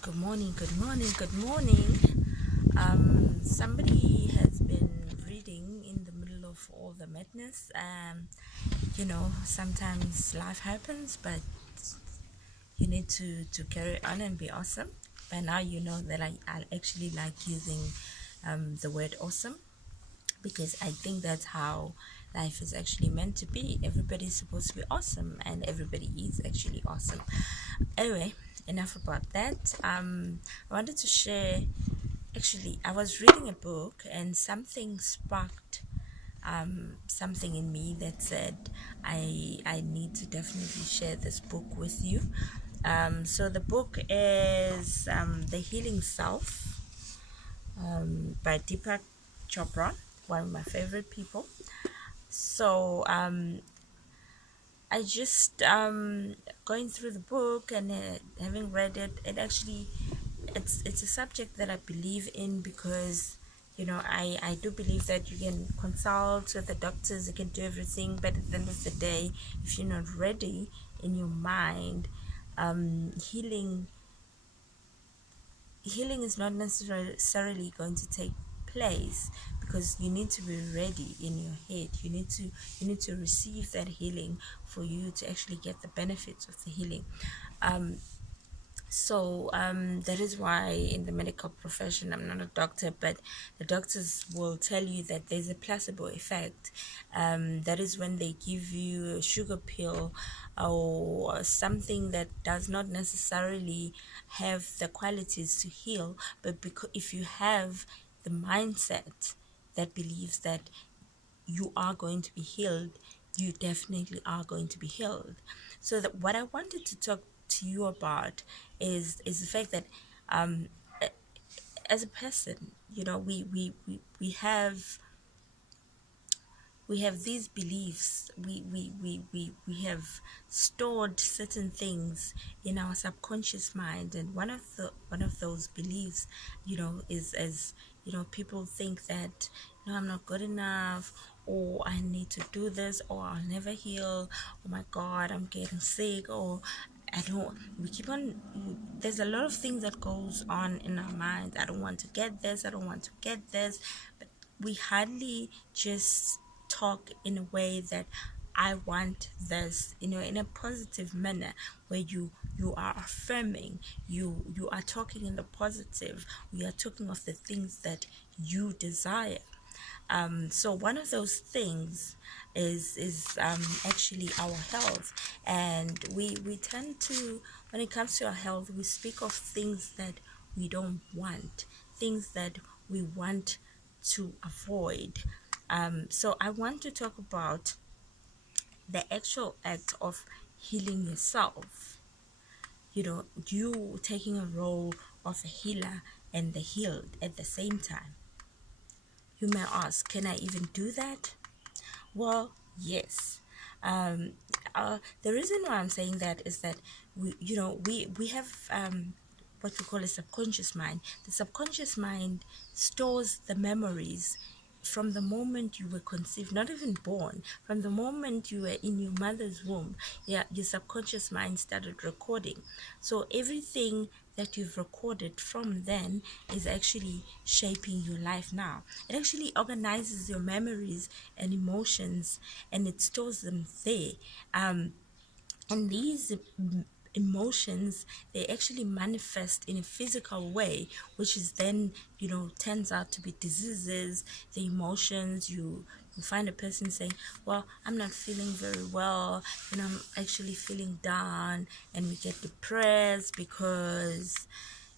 Good morning, good morning, good morning. Somebody has been reading in the middle of all the madness. Sometimes life happens, but you need to carry on and be awesome. By now, you know that I actually like using the word awesome because I think that's how life is actually meant to be. Everybody's supposed to be awesome, and everybody is actually awesome. Anyway, enough about that. I wanted to share. Actually, I was reading a book, and something sparked something in me that said I need to definitely share this book with you. So the book is The Healing Self by Deepak Chopra, one of my favorite people. So I just going through the book and having read it. It's a subject that I believe in because I do believe that you can consult with the doctors, you can do everything, but at the end of the day, if you're not ready in your mind, healing is not necessarily going to take place because you need to be ready in your head. You need to receive that healing for you to actually get the benefits of the healing. That is why in the medical profession, I'm not a doctor, but the doctors will tell you that there's a placebo effect. That is when they give you a sugar pill or something that does not necessarily have the qualities to heal, but because if you have the mindset that believes that you are going to be healed, you definitely are going to be healed. So that what I wanted to talk to you about is the fact that as a person, we have these beliefs. We have stored certain things in our subconscious mind, and one of those beliefs, is, as people think that I'm not good enough, or I need to do this, or I'll never heal. Oh my God, I'm getting sick, or I don't. We keep on. There's a lot of things that goes on in our minds. I don't want to get this. I don't want to get this, but we hardly just talk in a way that I want this, in a positive manner, where you are affirming, you are talking in the positive, we are talking of the things that you desire. So one of those things is actually our health, and we tend to, when it comes to our health, we speak of things that we don't want, things that we want to avoid. So I want to talk about the actual act of healing yourself. You taking a role of a healer and the healed at the same time. You may ask, can I even do that? Well, yes. Um, the reason why I'm saying that is that we have what we call a subconscious mind. The subconscious mind stores the memories from the moment you were conceived, not even born, from the moment you were in your mother's womb. Yeah, your subconscious mind started recording. So everything that you've recorded from then is actually shaping your life now. It actually organizes your memories and emotions, and it stores them there. And these emotions, they actually manifest in a physical way, which is then turns out to be diseases. The emotions, you find a person saying, well, I'm not feeling very well, I'm actually feeling down, and we get depressed because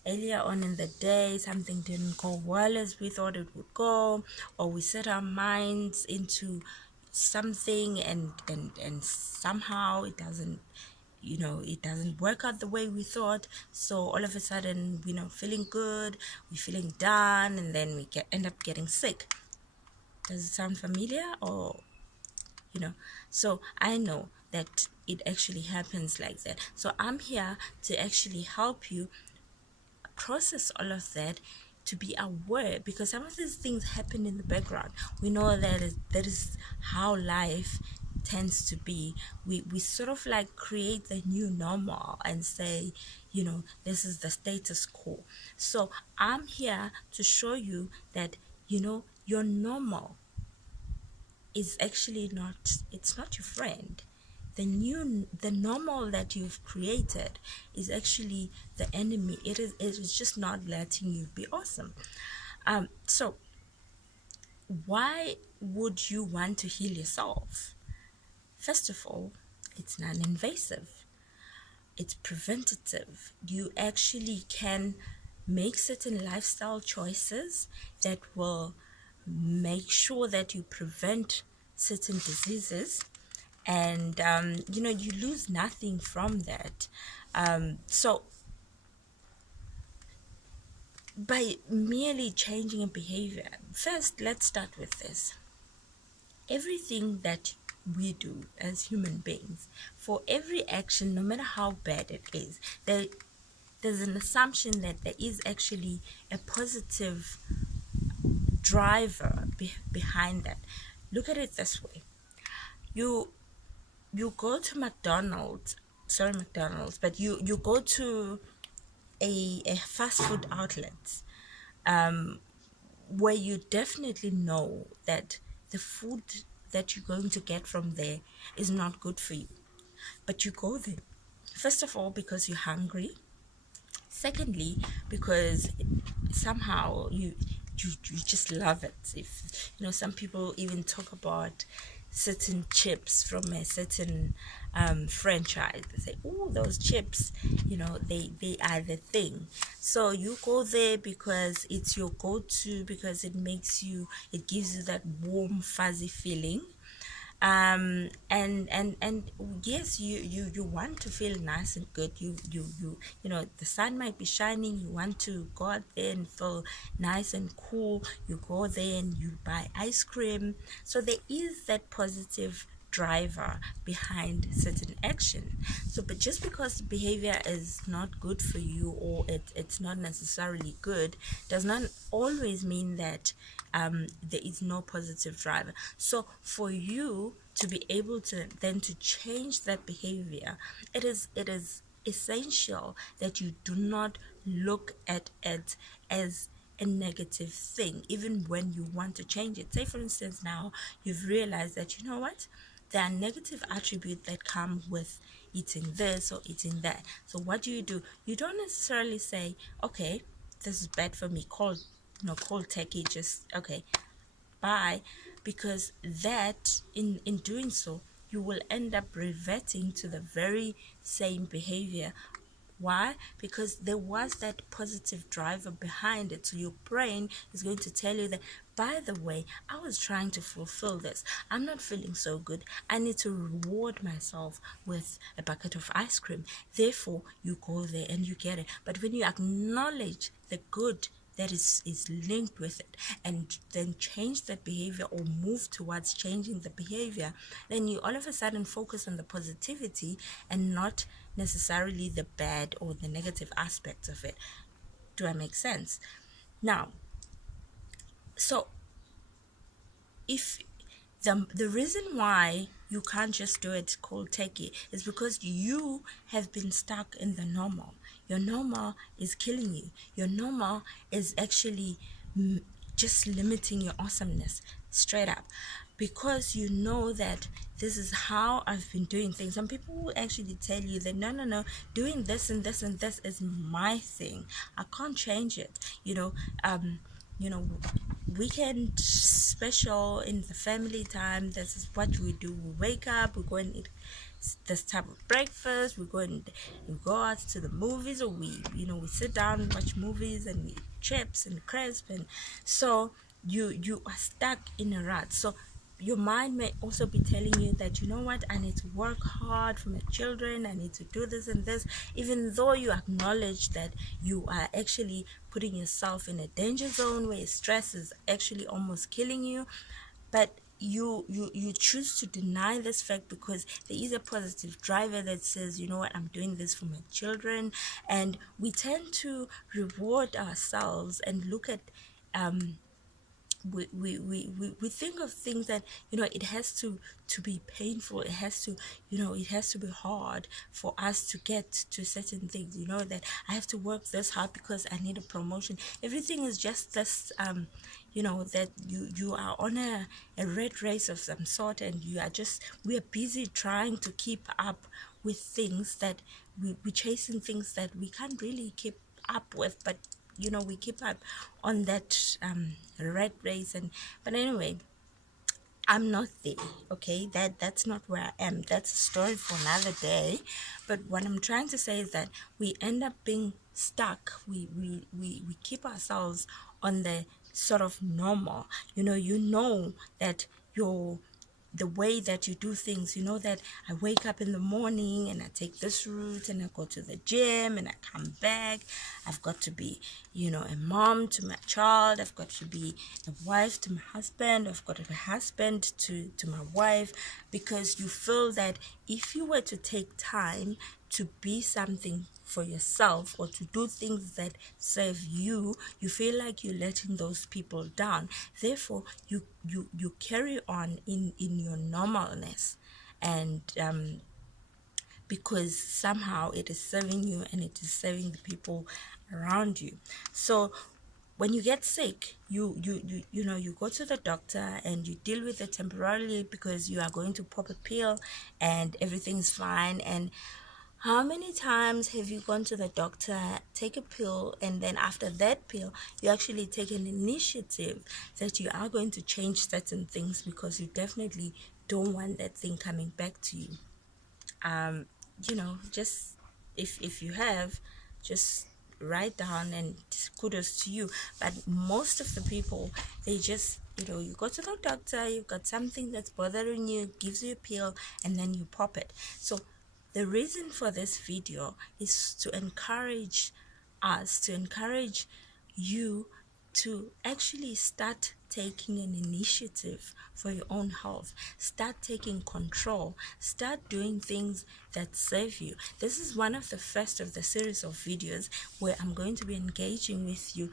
earlier on in the day something didn't go well as we thought it would go, or we set our minds into something, and somehow it doesn't work out the way we thought. So all of a sudden, feeling good, we're feeling down, and then we end up getting sick. Does it sound familiar? Or so I know that it actually happens like that. So I'm here to actually help you process all of that, to be aware, because some of these things happen in the background. We know that is how life tends to be, we sort of like create the new normal and say, this is the status quo. So I'm here to show you that, your normal is actually not, it's not your friend. The normal that you've created is actually the enemy. It is just not letting you be awesome. So why would you want to heal yourself? First of all, it's non-invasive, it's preventative. You actually can make certain lifestyle choices that will make sure that you prevent certain diseases, and you lose nothing from that. So by merely changing a behavior, first let's start with this. Everything that we do as human beings, for every action, no matter how bad it is, there's an assumption that there is actually a positive driver behind that. Look at it this way. You go to McDonald's, but you go to a fast food outlet, where you definitely know that the food that you're going to get from there is not good for you. But you go there, first of all, because you're hungry. Secondly, because somehow you just love it. If some people even talk about certain chips from a certain franchise, they say, oh, those chips, they are the thing. So you go there because it's your go-to, because it gives you that warm fuzzy feeling. And yes, you want to feel nice and good. The sun might be shining, you want to go out there and feel nice and cool. You go there and you buy ice cream. So there is that positive driver behind certain action. So, but just because behavior is not good for you, or it's not necessarily good, does not always mean that there is no positive driver. So for you to be able to then to change that behavior, it is essential that you do not look at it as a negative thing, even when you want to change it. Say, for instance, now you've realized that, you know what, there are negative attributes that come with eating this or eating that. So what do? You don't necessarily say, okay, this is bad for me, cold turkey, just okay, bye, because that in doing so, you will end up reverting to the very same behavior. Why? Because there was that positive driver behind it. So your brain is going to tell you that, by the way, I was trying to fulfill this. I'm not feeling so good. I need to reward myself with a bucket of ice cream. Therefore, you go there and you get it. But when you acknowledge the good that is linked with it, and then change that behavior or move towards changing the behavior, then you all of a sudden focus on the positivity and not necessarily the bad or the negative aspects of it. Do I make sense? Now, so if the reason why you can't just do it cold turkey is because you have been stuck in the normal. Your normal is killing you. Your normal is actually just limiting your awesomeness, straight up, because you know that this is how I've been doing things. Some people will actually tell you that no, doing this and this and this is my thing. I can't change it. Weekend special in the family time, this is what we do. We wake up, we go and eat this type of breakfast, we go out to the movies, or we sit down and watch movies and eat chips and crisps. And so you are stuck in a rut. So your mind may also be telling you that, you know what, I need to work hard for my children, I need to do this and this, even though you acknowledge that you are actually putting yourself in a danger zone where stress is actually almost killing you. But you choose to deny this fact because there is a positive driver that says, you know what, I'm doing this for my children. And we tend to reward ourselves and look at we think of things that, you know, it has to be painful, it has to, you know, it has to be hard for us to get to certain things, you know, that I have to work this hard because I need a promotion. Everything is just this, you know, that you are on a red race of some sort, and we are busy trying to keep up with things that we're chasing things that we can't really keep up with, but you know, we keep up on that red race. And but anyway, I'm not there. Okay, that's not where I am. That's a story for another day. But what I'm trying to say is that we end up being stuck. We keep ourselves on the sort of normal. You know that your the way that you do things, you know that I wake up in the morning and I take this route and I go to the gym and I come back. I've got to be, you know, a mom to my child. I've got to be a wife to my husband. I've got to be a husband to my wife, because you feel that if you were to take time to be something for yourself or to do things that serve you, you feel like you're letting those people down. Therefore, you carry on in your normalness, and because somehow it is serving you and it is serving the people around you. So when you get sick, you know, you go to the doctor and you deal with it temporarily because you are going to pop a pill and everything's fine. And how many times have you gone to the doctor, take a pill, and then after that pill, you actually take an initiative that you are going to change certain things because you definitely don't want that thing coming back to you? You know, just if you have, just write down, and kudos to you. But most of the people, they just, you know, you go to the doctor, you've got something that's bothering you, gives you a pill, and then you pop it. So the reason for this video is to encourage us, to encourage you to actually start taking an initiative for your own health. Start taking control. Start doing things that serve you. This is one of the first of the series of videos where I'm going to be engaging with you.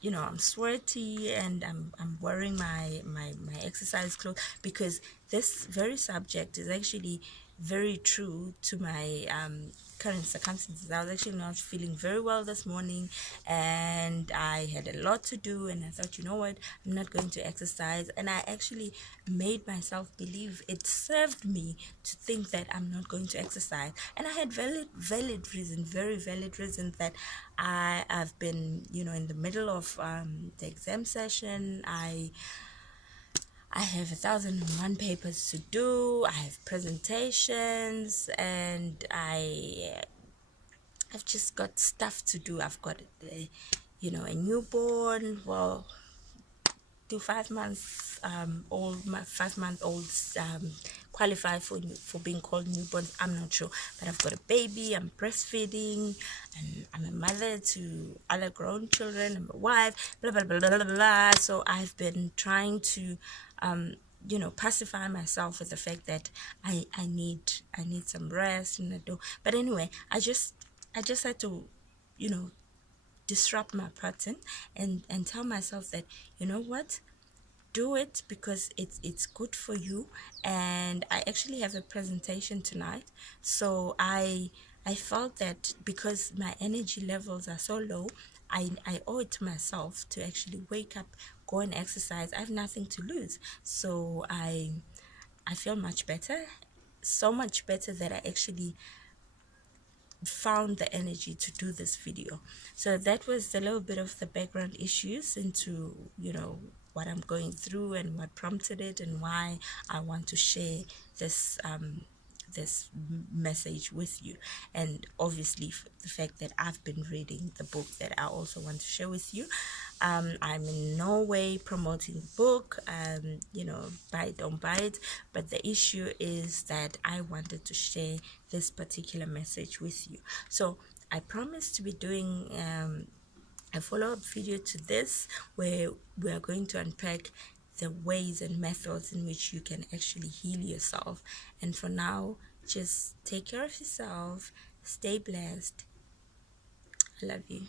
You know, I'm sweaty and I'm wearing my exercise clothes because this very subject is actually very true to my current circumstances. I was actually not feeling very well this morning, and I had a lot to do, and I thought, you know what, I'm not going to exercise. And I actually made myself believe, it served me to think that I'm not going to exercise. And I had valid reason, very valid reasons, that I've been, you know, in the middle of the exam session. I have 1,001 papers to do. I have presentations, and I've just got stuff to do. I've got, you know, a newborn. Well, do 5 months old, my 5 month olds qualify for being called newborns? I'm not sure, but I've got a baby, I'm breastfeeding, and I'm a mother to other grown children, I'm a wife, blah blah blah blah blah blah. So I've been trying to you know, pacify myself with the fact that I need some rest, and I do. But anyway, I just had to, you know, disrupt my pattern and tell myself that, you know what, do it because it's good for you. And I actually have a presentation tonight, so I felt that because my energy levels are so low, I owe it to myself to actually wake up, go and exercise. I have nothing to lose, so I feel much better, so much better that I actually found the energy to do this video. So that was a little bit of the background issues into, you know, what I'm going through and what prompted it and why I want to share this message with you. And obviously the fact that I've been reading the book that I also want to share with you. I'm in no way promoting the book, you know, buy it, don't buy it, but the issue is that I wanted to share this particular message with you. So I promise to be doing a follow-up video to this, where we are going to unpack the ways and methods in which you can actually heal yourself. And for now, just take care of yourself, stay blessed. I love you.